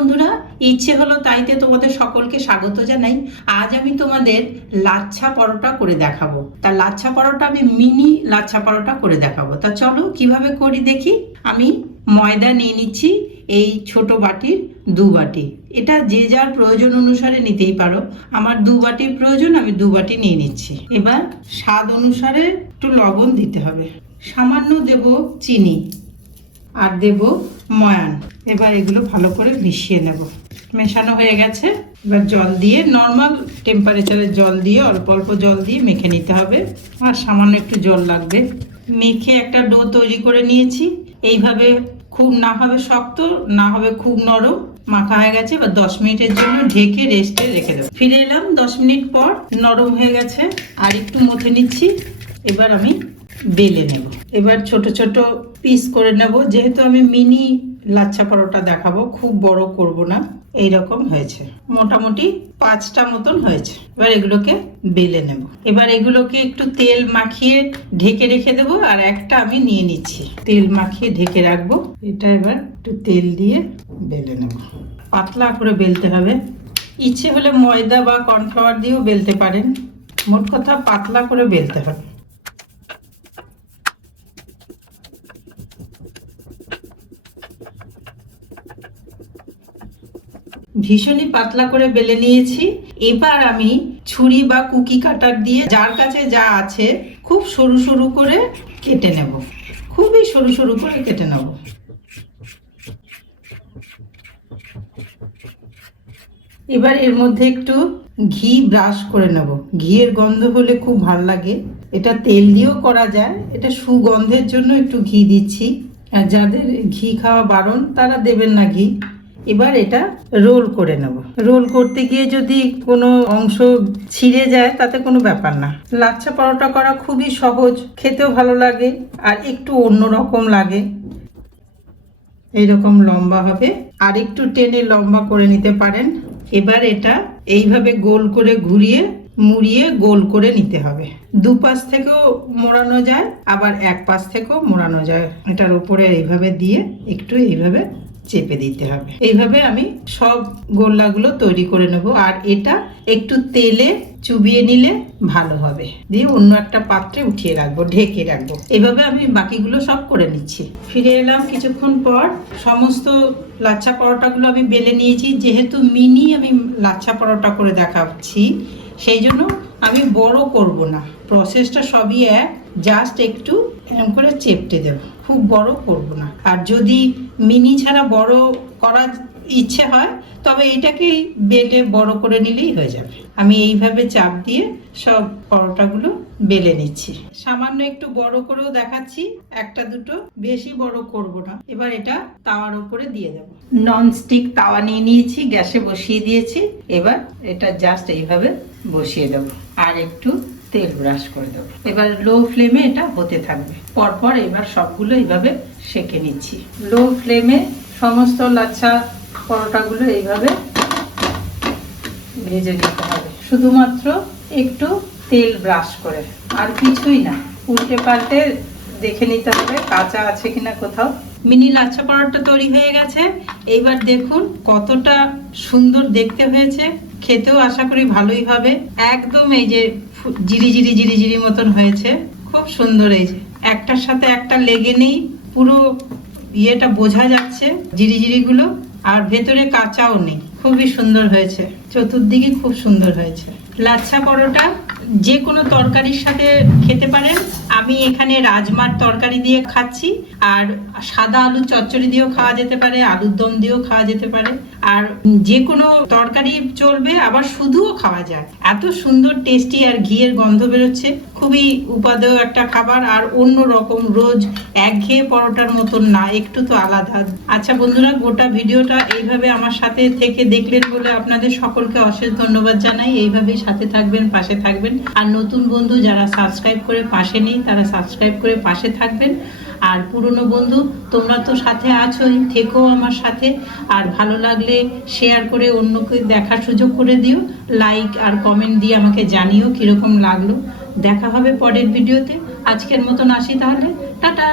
বন্ধুরা, ইচ্ছে হলো তাইতে তোমাদের সকলকে স্বাগত জানাই। আজ আমি তোমাদের লাচ্ছা পরোটা করে দেখাবো। তা লাচ্ছা পরোটা আমি মিনি লাচ্ছা পরোটা করে দেখাবো। তা চলো কীভাবে করি দেখি? আমি ময়দা নিয়ে নিচ্ছি, এই ছোট বাটির দু বাটি। এটা যে যার প্রয়োজন অনুসারে নিতেই পারো। আমার দু বাটির প্রয়োজন, আমি দু বাটি নিয়ে নিচ্ছি। এবার স্বাদ অনুসারে একটু লবণ দিতে হবে। সামান্য দেব চিনি। আর দেব ময়ান। এবার এগুলো ভালো করে মিশিয়ে নেব। মেশানো হয়ে গেছে। এবার জল দিয়ে নর্মাল টেম্পারেচারে জল দিয়ে, অল্প অল্প জল দিয়ে মেখে নিতে হবে। আর সামান্য একটু জল লাগবে। মেখে একটা ডো তৈরি করে নিয়েছি। এইভাবে খুব না হবে শক্ত, না হবে খুব নরম। মাখা হয়ে গেছে। এবার দশ মিনিটের জন্য ঢেকে রেস্টে রেখে দেবো। ফিরে এলাম দশ মিনিট পর। নরম হয়ে গেছে। আর একটু মথে নিচ্ছি। এবার আমি বেলে নেব। এবার ছোট ছোট পিস করে নেব। যেহেতু আমি মিনি লাচ্ছা পরোটা দেখাবো, খুব বড় করব না। এই রকম হয়েছে। মোটামুটি পাঁচটা মতন হয়েছে। এবার এগুলোকে বেলে নেব। এবার এগুলোকে একটু তেল মাখিয়ে ঢেকে রেখে দেবো, আর একটা আমি নিয়ে নিচ্ছি। তেল মাখিয়ে ঢেকে রাখব। এটা এবার একটু তেল দিয়ে বেলে নেব। পাতলা করে বেলতে হবে। ইচ্ছে হলে ময়দা বা কর্নফ্লাওয়ার দিয়েও বেলতে পারেন। মোট কথা পাতলা করে বেলতে হবে। ভীষণই পাতলা করে বেলে নিয়েছি। এবার আমি ছুরি বা কুকি কাটার দিয়ে যার কাছে যা আছে খুব সরু সরু করে কেটে নেব। খুবই সরু সরু করে কেটে নেব। এবার এর মধ্যে একটু ঘি ব্রাশ করে নেব। ঘিয়ের গন্ধ হলে খুব ভালো লাগে। এটা তেল দিয়েও করা যায়। এটা সুগন্ধের জন্য একটু ঘি দিচ্ছি। আর যাদের ঘি খাওয়া বারণ, তারা দেবেন না ঘি। এবার এটা রোল করে নেব। রোল করতে গিয়ে যদি কোনো অংশ ছিঁড়ে যায়, তাতে কোনো ব্যাপার না। লাচ্ছা পরোটা করা খুবই সহজ, খেতেও ভালো লাগে, আর একটু অন্যরকম লাগে। এইরকম লম্বা হবে, আর একটু টেনে লম্বা করে নিতে পারেন। এবার এটা এইভাবে গোল করে ঘুরিয়ে, মুড়িয়ে গোল করে নিতে হবে। দুপাশ থেকেও মোড়ানো যায়, আবার এক পাশ থেকেও মোড়ানো যায়। এটার উপরে এইভাবে দিয়ে একটু এইভাবে চেপে দিতে হবে। এইভাবে আমি সব গোল্লাগুলো তৈরি করে নেব আর এটা একটু তেলে চুবিয়ে নিলে ভালো হবে। দিয়ে অন্য একটা পাত্রে উঠিয়ে রাখব, ঢেকে রাখব। এভাবে আমি বাকিগুলো সব করে নিচ্ছি। ফিরে এলাম কিছুক্ষণ পর। সমস্ত লাচ্ছা পরোটাগুলো আমি বেলে নিয়েছি। যেহেতু মিনি আমি লাচ্ছা পরোটা করে দেখাচ্ছি, সেই জন্য আমি বড় করব না। প্রসেসটা সবই এক, জাস্ট একটু এরকম করে চেপটে দেব। খুব বড় করব না। আর যদি মিনি ছাড়া বড় করার ইচ্ছে হয়, তবে এটাকেই বেলে বড় করে নিলেই হয়ে যাবে। আমি এইভাবে চাপ দিয়ে সব পরোটাগুলো বেলে নিচ্ছি। সামান্য একটু বড় করেও দেখাচ্ছি, একটা দুটো বেশি বড় করব না। এবার এটা তাওয়ার উপরে দিয়ে দেব। নন স্টিক তাওয়া নিয়ে নিয়েছি, গ্যাসে বসিয়ে দিয়েছি। এবার এটা জাস্ট এইভাবে বসিয়ে দেব। আর একটু তেল ব্রাশ করে দেবো। এবার লো ফ্লেমে এটা হতে থাকবে। পরপর এবার সবগুলো এইভাবে সেকে নিচ্ছি। লো ফ্লেমে সমস্ত লাচ্ছা পরোটাগুলো এইভাবে ভেজে নিতে হবে। শুধুমাত্র একটু তেল ব্রাশ করে। আর কিছুই না। উল্টে পাল্টে দেখে নিতে হবে কাঁচা আছে কিনা কোথাও। মিনি লাচ্ছা পরোটা তৈরি হয়ে গেছে। এইবার দেখুন কতটা সুন্দর দেখতে হয়েছে। খেতেও আশা করি ভালোই হবে। একদম এই যে জিরি জিরি জিরি জিরি মতন হয়েছে। খুব সুন্দর এই যে। একটার সাথে একটা লেগে নেই। পুরো ইয়েটা বোঝা যাচ্ছে জিরি জিরিগুলো আর ভেতরে কাঁচাও নেই। খুবই সুন্দর হয়েছে। চতুর্দিকে খুব সুন্দর হয়েছে। লাচ্ছা পরোটা যে কোনো তরকারির সাথে খেতে পারেন। আমি এখানে রাজমার তরকারি দিয়ে খাচ্ছি, আর সাদা আলু চচ্চড়ি দিয়েও খাওয়া যেতে পারে, আলুর দম দিয়েও খাওয়া যেতে পারে। আর যে কোনো তরকারি চলবে, আবার শুধুও খাওয়া যায়। এত সুন্দর, টেস্টি আর ঘিয়ের গন্ধ বেরোচ্ছে। খুবই উপাদেয় একটা খাবার, আর অন্য রকম রোজ একঘেয়ে পরোটার মতন না, একটু তো আলাদা। আচ্ছা বন্ধুরা, গোটা ভিডিওটা এইভাবে আমার সাথে থেকে দেখলেন বলে আপনাদের সকলকে অশেষ ধন্যবাদ জানাই। এইভাবেই সাথে থাকবেন, পাশে থাকবেন। আর নতুন বন্ধু যারা সাবস্ক্রাইব করে পাশে নেই, তারা সাবস্ক্রাইব করে পাশে থাকবেন। আর পুরনো বন্ধু, তোমরা তো সাথে আছোই থেকেও আমার সাথে। আর ভালো লাগলে শেয়ার করে অন্যকে দেখার সুযোগ করে দিও। লাইক আর কমেন্ট দিয়ে আমাকে জানিও কীরকম লাগল। দেখা হবে পরের ভিডিওতে আজকের মতন আসি তাহলে। টাটা!